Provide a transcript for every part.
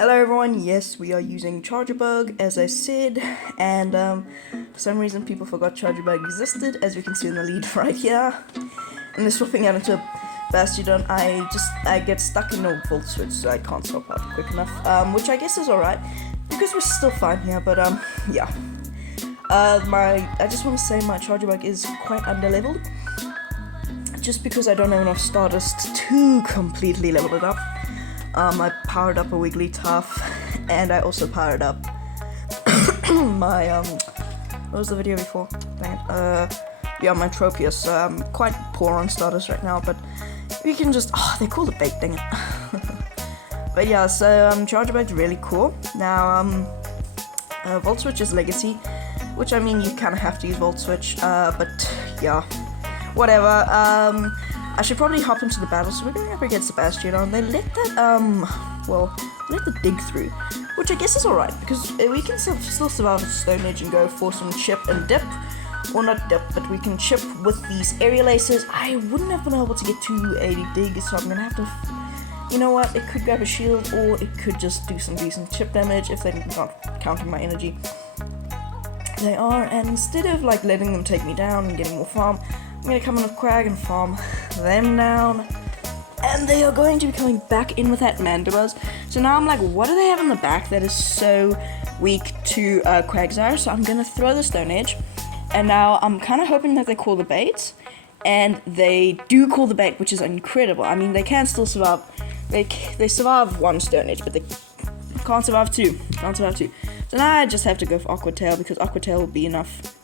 Hello everyone, yes, we are using Charger Bug, as I said, and for some reason people forgot Charger Bug existed, as you can see in the lead right here. And they're swapping out into Bastion. I get stuck in a volt switch, so I can't swap out quick enough, which I guess is alright, because we're still fine here, but yeah. I just want to say my Charger Bug is quite underleveled, just because I don't have enough Stardust to completely level it up. I powered up a Wigglytuff, and I also powered up my, what was the video before? Dang it. Yeah, my Tropius. I'm quite poor on starters right now, but we can just, they call it bait, dang it. But yeah, so, Charger Bug's really cool. Now, Volt Switch is Legacy, which I mean, you kind of have to use Volt Switch, but yeah, whatever. I should probably hop into the battle, so we're going up against the Bastion, and they let that, let the dig through, which I guess is alright, because we can still survive with Stone Age and go for some chip and dip, or not dip, but we can chip with these aerial aces. I wouldn't have been able to get 280 dig, so I'm going to have to, you know what, it could grab a shield, or it could just do some decent chip damage if they're not counting my energy. They are, and instead of like letting them take me down and getting more farm, I'm going to come in with Quag and farm them down, and they are going to be coming back in with that Mandibuzz. So now I'm like, what do they have in the back that is so weak to Quagsire? So I'm going to throw the Stone Age, and now I'm kind of hoping that they call the bait, and they do call the bait, which is incredible. I mean, they can still survive. They survive one Stone Age, but they can't survive two. So now I just have to go for Aqua Tail, because Aqua Tail will be enough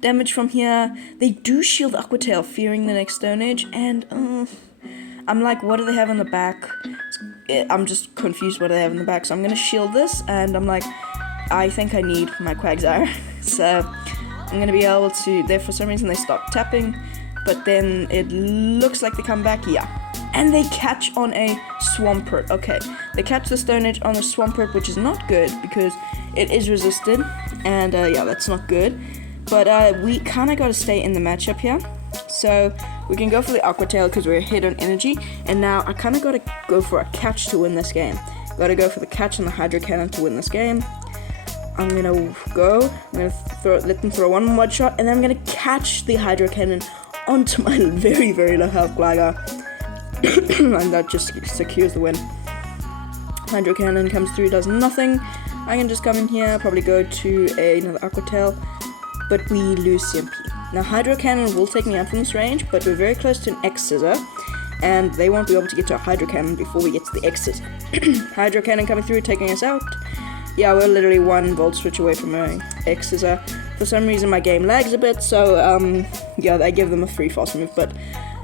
damage from here. They do shield Aqua Tail, fearing the next Stone Age, and I'm like, what do they have in the back? I'm just confused what they have in the back, so I'm gonna shield this, and I'm like, I think I need my Quagsire. So I'm gonna be able to, for some reason they start tapping, but then it looks like they come back, yeah. And they catch on a Swampert. Okay, they catch the Stone Age on a Swampert, which is not good, because it is resisted, and yeah, that's not good. But we kind of got to stay in the matchup here. So we can go for the Aqua Tail because we're ahead on energy. And now I kind of got to go for a catch to win this game. Got to go for the catch and the Hydro Cannon to win this game. I'm going to go. I'm going to let them throw one mud shot. And then I'm going to catch the Hydro Cannon onto my very, very low health Gligar. And that just secures the win. Hydro Cannon comes through, does nothing. I can just come in here, probably go to another Aqua Tail. But we lose CMP. Now Hydro Cannon will take me out from this range, but we're very close to an X-Scissor, and they won't be able to get to a Hydro Cannon before we get to the X-Scissor. Hydro Cannon coming through, taking us out. Yeah, we're literally one Volt Switch away from an X-Scissor. For some reason my game lags a bit, so yeah, I give them a free fast move, but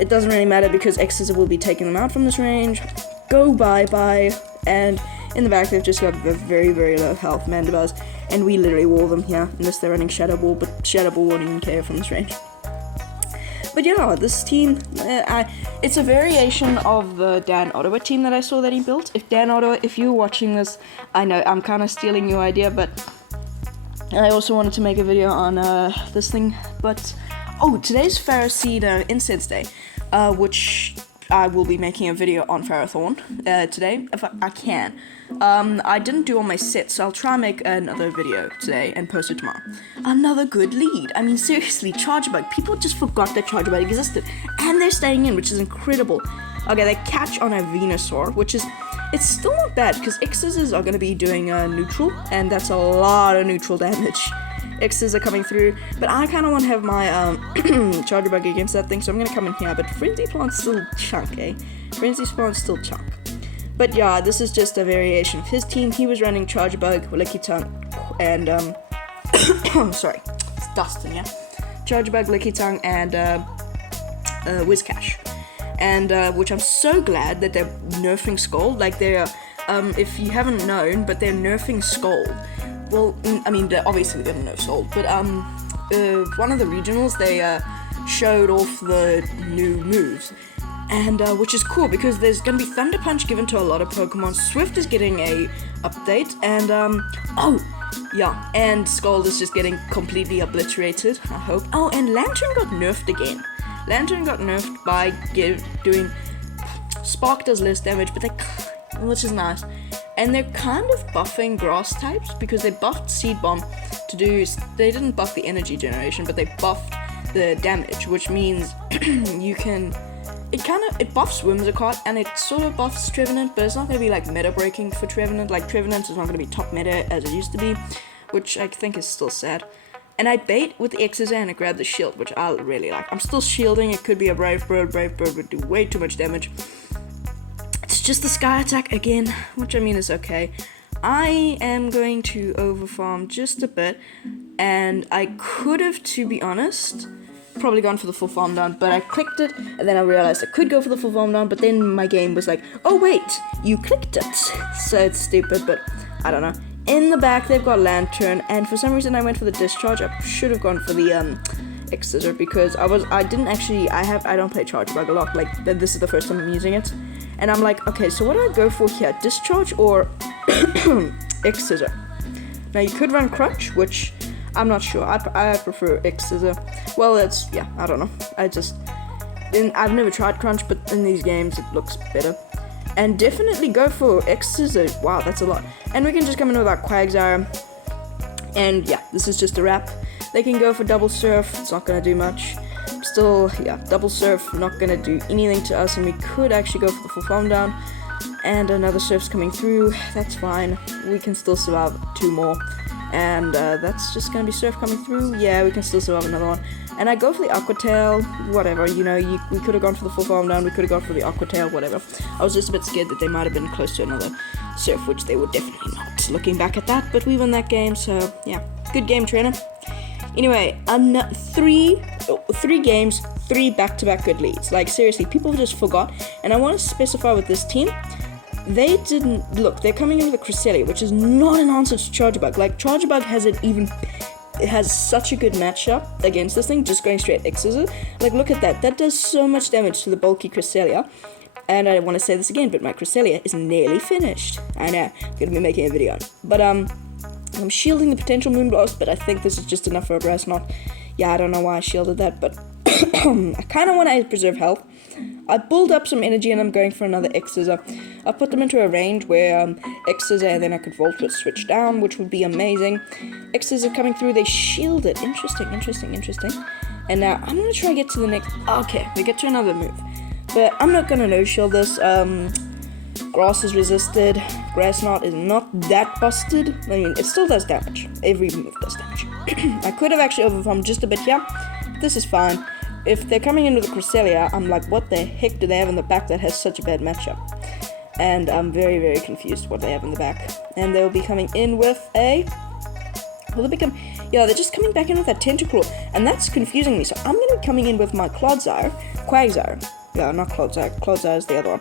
it doesn't really matter because X-Scissor will be taking them out from this range. Go bye-bye, and in the back they've just got the very, very low health Mandibuzz, and we literally wall them here, unless they're running Shadow Ball, but Shadow Ball won't even care from this range. But yeah, this team, it's a variation of the Dan Ottawa team that I saw that he built. If Dan Ottawa, if you're watching this, I know I'm kind of stealing your idea, but I also wanted to make a video on this thing, but, today's Pharaohseed Incense Day, which I will be making a video on Ferrothorn today, if I can. I didn't do all my sets, so I'll try and make another video today and post it tomorrow. Another good lead. I mean, seriously, Charger Bug. People just forgot that Charger Bug existed, and they're staying in, which is incredible. Okay, they catch on a Venusaur, which is, it's still not bad, because X-Scissors are going to be doing neutral, and that's a lot of neutral damage. X's are coming through, but I kind of want to have my Charger Bug against that thing, so I'm going to come in here, but Frenzy Plant's still chunk, eh? Frenzy Plant's still chunk. But yeah, this is just a variation of his team. He was running Charger Bug, Lickitung, and, sorry, it's dusting, yeah? Charger Bug, Lickitung, and Whiscash. And, which I'm so glad that they're nerfing Scald, like they're, if you haven't known, but they're nerfing Scald. Well, I mean, obviously they didn't know Scald, but one of the regionals, they showed off the new moves, and which is cool, because there's going to be Thunder Punch given to a lot of Pokemon. Swift is getting a update, and, yeah, and Scald is just getting completely obliterated, I hope. Oh, and Lantern got nerfed again. Lantern got nerfed by doing... Spark does less damage, but they which is nice. And they're kind of buffing grass types because they buffed Seed Bomb to do. They didn't buff the energy generation, but they buffed the damage, which means you can. It buffs Whimsicott and it sort of buffs Trevenant, but it's not going to be like meta breaking for Trevenant. Like Trevenant is not going to be top meta as it used to be, which I think is still sad. And I bait with the X's and I grab the shield, which I really like. I'm still shielding. It could be a Brave Bird. Brave Bird would do way too much damage. It's just the Sky Attack again, which I mean is okay. I am going to overfarm just a bit, and I could have, to be honest, probably gone for the full farm down, but I clicked it, and then I realized I could go for the full farm down, but then my game was like, oh wait, you clicked it. So it's stupid, but I don't know. In the back, they've got Lantern, and for some reason I went for the Discharge. I should have gone for the X-Scissor because I don't play Charge Bug a lot, like this is the first time I'm using it. And I'm like, okay, so what do I go for here? Discharge or X-Scissor? Now you could run Crutch, which I'm not sure. I prefer X-Scissor. Well, I don't know. I've never tried Crunch, but in these games it looks better. And definitely go for X-Scissor. Wow, that's a lot. And we can just come in with our Quagsire. And yeah, this is just a wrap. They can go for Double Surf. It's not going to do much. Still, yeah, Double Surf, not going to do anything to us. And we could actually go for the full farm down. And another Surf's coming through. That's fine. We can still survive 2 more. And that's just going to be Surf coming through. Yeah, we can still survive another one. And I go for the Aqua Tail, whatever, we could have gone for the full farm down, we could have gone for the Aqua Tail, whatever. I was just a bit scared that they might have been close to another Surf, which they were definitely not, looking back at that, but we won that game, so yeah, good game, trainer. Anyway, 3 games, 3 back-to-back good leads. Like, seriously, people just forgot, and I want to specify with this team, they didn't, look, they're coming in with a Cresselia, which is not an answer to Charge Bug. Like, Charge Bug it has such a good matchup against this thing, just going straight X-Scissor. Like, look at that. That does so much damage to the bulky Cresselia. And I want to say this again, but my Cresselia is nearly finished. I know, I'm going to be making a video on it. But, I'm shielding the potential Moonblast, but I think this is just enough for a Brass Knot. Yeah, I don't know why I shielded that, but I kind of want to preserve health. I build up some energy and I'm going for another X-Scissor. I put them into a range where X-Scissor and then I could Volt with switch down, which would be amazing. X-Scissor coming through, they shield it. Interesting. And now I'm going to try to get to the next... Okay, we get to another move. But I'm not going to no-shield this. Grass is resisted. Grass Knot is not that busted. I mean, it still does damage. Every move does damage. I could have actually overfarmed just a bit here. This is fine. If they're coming in with a Cresselia, I'm like, what the heck do they have in the back that has such a bad matchup? And I'm very, very confused what they have in the back. And they'll be coming in with a... they're just coming back in with that Tentacruel. And that's confusing me. So I'm going to be coming in with my Quagsire. Yeah, not Clodsire. Clodsire is the other one.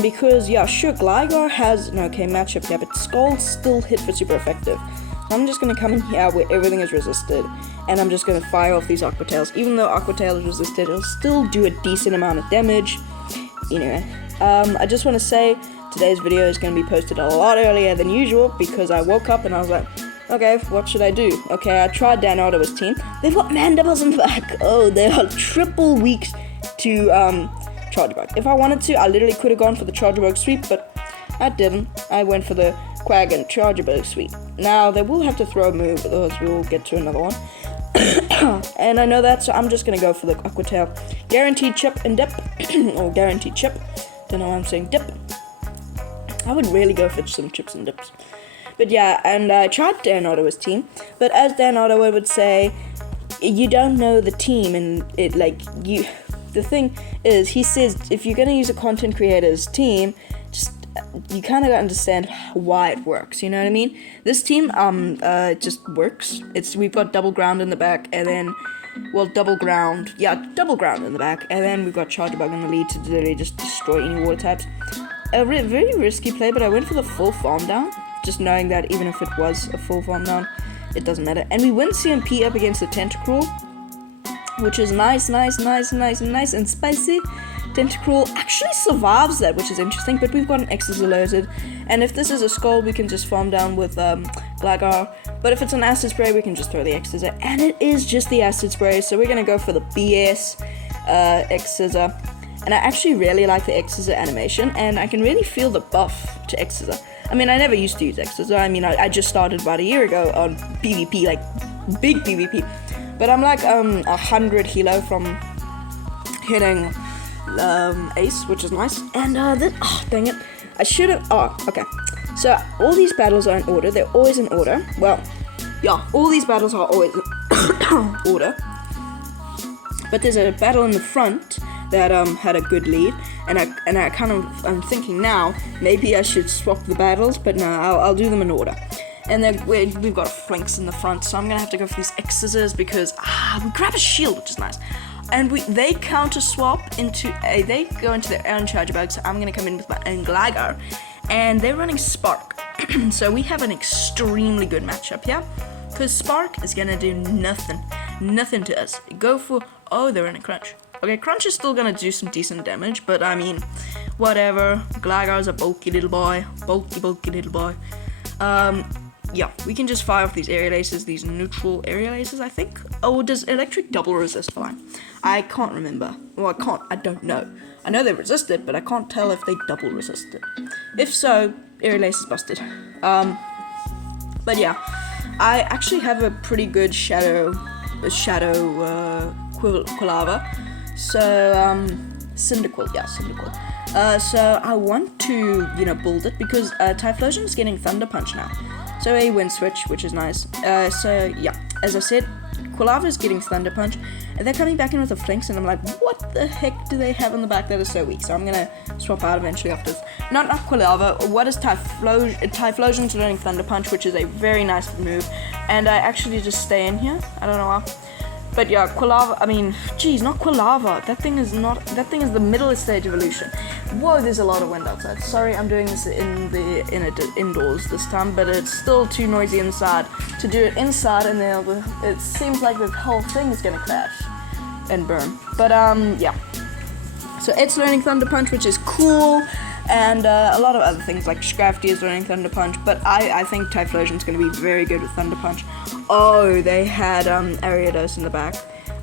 Because, yeah, sure, Gligar has an okay matchup, yeah, but Skull still hit for super effective. So I'm just going to come in here where everything is resisted, and I'm just going to fire off these Aqua Tails. Even though Aqua Tail is resisted, it'll still do a decent amount of damage. Anyway, I just want to say, today's video is going to be posted a lot earlier than usual, because I woke up and I was like, okay, what should I do? Okay, I tried Dan Ottawa's team. They've got Mandibles in the back. Oh, they are triple weak to Charge Bug. If I wanted to, I literally could have gone for the Charge Bug sweep, but I didn't. I went for the Quag and Charge Bug sweep. Now, they will have to throw a move, otherwise we will get to another one. And I know that, so I'm just going to go for the Aqua Tail. Guaranteed chip and dip. Or guaranteed chip. Don't know why I'm saying dip. I would really go for some chips and dips. But yeah, and I tried Dan Ottawa's team, but as Dan Ottawa would say, you don't know the team, and the thing is, he says, if you're going to use a content creator's team, you kind of got to understand why it works, you know what I mean? This team, it just works. We've got Double Ground in the back, and then, Double Ground in the back, and then we've got Charge Bug in the lead to literally just destroy any water types. A very risky play, but I went for the full farm down, just knowing that even if it was a full farm down, it doesn't matter. And we win CMP up against the Tentacruel, which is nice and spicy. Tentacruel actually survives that, which is interesting, but we've got an X-Scissor loaded, and if this is a Skull, we can just farm down with Gligar, but if it's an Acid Spray, we can just throw the X-Scissor, and it is just the Acid Spray, so we're going to go for the BS X-Scissor, and I actually really like the X-Scissor animation, and I can really feel the buff to X-Scissor. I mean, I never used to use X-Scissor. I mean, I just started about a year ago on PvP, like big PvP, but I'm like 100 hilo from hitting Ace, which is nice. And then, dang it, I should have. Oh, okay. So all these battles are in order. They're always in order. Well, yeah, all these battles are always in order. But there's a battle in the front that had a good lead, and I'm thinking now maybe I should swap the battles, but no, I'll do them in order. And then we've got flanks in the front, so I'm gonna have to go for these X-Scissors because we grab a shield, which is nice. And they counter swap into they go into their own charger bag, so I'm gonna come in with my own Gligar, and they're running Spark. So we have an extremely good matchup here, because Spark is gonna do nothing to us. Go for they're in a Crunch. Okay, Crunch is still gonna do some decent damage, but I mean, whatever. Gligar's a bulky little boy, bulky little boy. Yeah, we can just fire off these aerial aces, these neutral aerial aces, I think. Oh, does electric double resist fire? I can't remember. Well, I don't know. I know they resist it, but I can't tell if they double resist it. If so, aerial ace is busted. But yeah, I actually have a pretty good shadow Quilava. So, Cyndaquil, yeah, Cyndaquil. So I want to, build it because Typhlosion is getting Thunder Punch now. So a Wind Switch, which is nice. So yeah, as I said, Quilava is getting Thunder Punch, and they're coming back in with the flanks, and I'm like, what the heck do they have on the back that is so weak? So I'm gonna swap out eventually after this. Not Quilava. What is Typhlosion? Typhlosion's learning Thunder Punch, which is a very nice move, and I actually just stay in here. I don't know why. But yeah, Quilava, I mean, geez, not Quilava. That thing is the middle stage evolution. Whoa, there's a lot of wind outside. Sorry, I'm doing this indoors this time, but it's still too noisy inside to do it inside, and then it seems like the whole thing is gonna crash and burn. But yeah. So it's learning Thunder Punch, which is cool, and a lot of other things like Scrafty is learning Thunder Punch, but I think Typhlosion's going to be very good with Thunder Punch. Oh, they had Ariados in the back.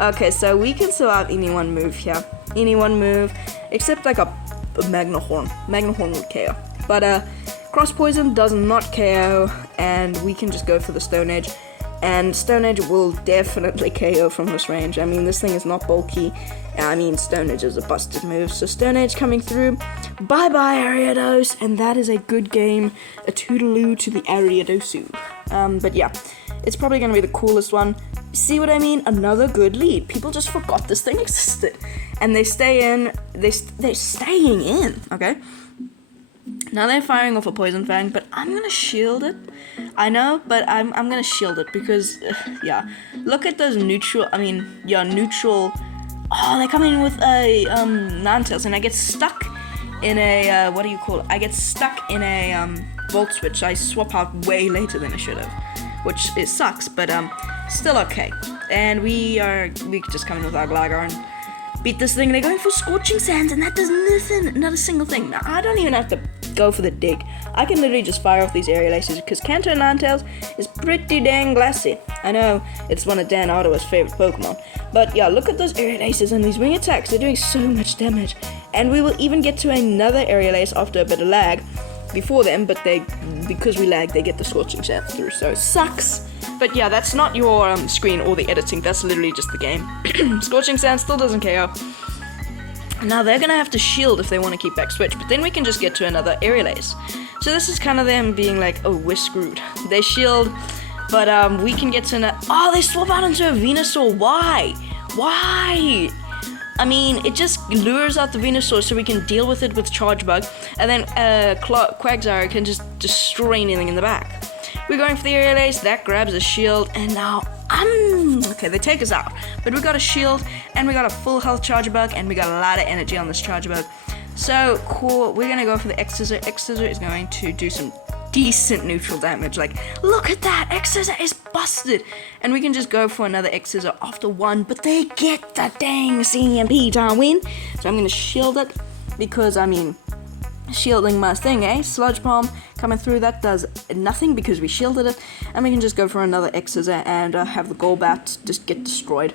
Okay, so we can survive any one move here. Any one move, except like a Magnahorn. Magnahorn would KO. But Cross Poison does not KO, and we can just go for the Stone Edge. And Stone Edge will definitely KO from this range. I mean, this thing is not bulky. I mean, Stone Edge is a busted move. So Stone Edge coming through. Bye-bye, Ariados. And that is a good game. A toodaloo to the Ariadosu. But yeah, it's probably going to be the coolest one. See what I mean? Another good lead. People just forgot this thing existed. And they stay in. They're staying in, okay? Now they're firing off a Poison Fang, but I'm going to shield it. I know, but I'm going to shield it because, yeah. Look at those neutral, neutral. Oh, they're coming in with a Ninetales, and I get stuck in a, what do you call it? I get stuck in a Volt Switch. I swap out way later than I should have, which it sucks, but still okay. And we could just come in with our Gligar and beat this thing. They're going for Scorching Sands, and that does nothing, not a single thing. Now, I don't even have to go for the dig. I can literally just fire off these aerial aces because Kanto Ninetales is pretty dang glassy. I know it's one of Dan Ottawa's favorite Pokemon, but yeah, look at those aerial aces and these wing attacks. They're doing so much damage, and we will even get to another aerial ace after a bit of lag before them, but because we lag, they get the Scorching Sands through, so it sucks. But yeah, that's not your screen or the editing, that's literally just the game. Scorching Sands still doesn't KO. Now they're gonna have to shield if they want to keep back switch, but then we can just get to another aerial ace. So this is kind of them being like, oh, we're screwed. They shield, but we can get to they swap out into a Venusaur. Why? I mean, it just lures out the Venusaur so we can deal with it with Charge Bug, and then Quagsire can just destroy anything in the back. We're going for the aerial ace, that grabs a shield, and now okay, they take us out, but we got a shield, and we got a full health Charger Bug, and we got a lot of energy on this Charger Bug. So cool, we're gonna go for the X-Scissor. X-Scissor is going to do some decent neutral damage. Like, look at that, X-Scissor is busted, and we can just go for another X-Scissor after one, but they get the dang CMP to win. So I'm gonna shield it because I mean, shielding my thing, eh? Sludge Bomb coming through, that does nothing because we shielded it, and we can just go for another X-Scissor and have the Golbat just get destroyed.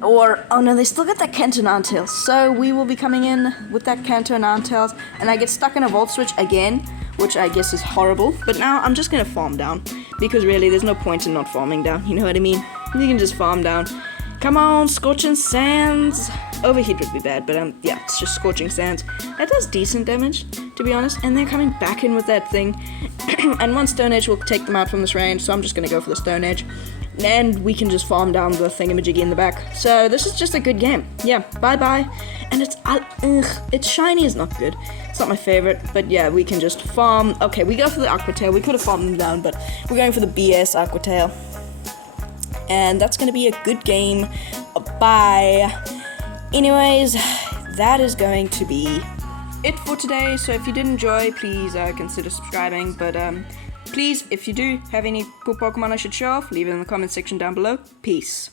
Or, oh no, they still got that Kanto Ninetales. So we will be coming in with that Kanto Ninetales, and I get stuck in a Volt Switch again, which I guess is horrible. But now I'm just gonna farm down, because really there's no point in not farming down, you know what I mean? You can just farm down. Come on, Scorching Sands! Overheat would be bad, but yeah, it's just Scorching Sands. That does decent damage, to be honest, and they're coming back in with that thing. And one Stone Edge will take them out from this range, so I'm just gonna go for the Stone Edge. And we can just farm down the thingamajiggy in the back. So this is just a good game. Yeah, bye-bye. And it's shiny is not good. It's not my favorite, but yeah, we can just farm. Okay, we go for the Aqua Tail. We could have farmed them down, but we're going for the BS Aqua Tail. And that's going to be a good game. Bye. Anyways, that is going to be it for today. So if you did enjoy, please consider subscribing. But please, if you do have any cool Pokemon I should show off, leave it in the comment section down below. Peace.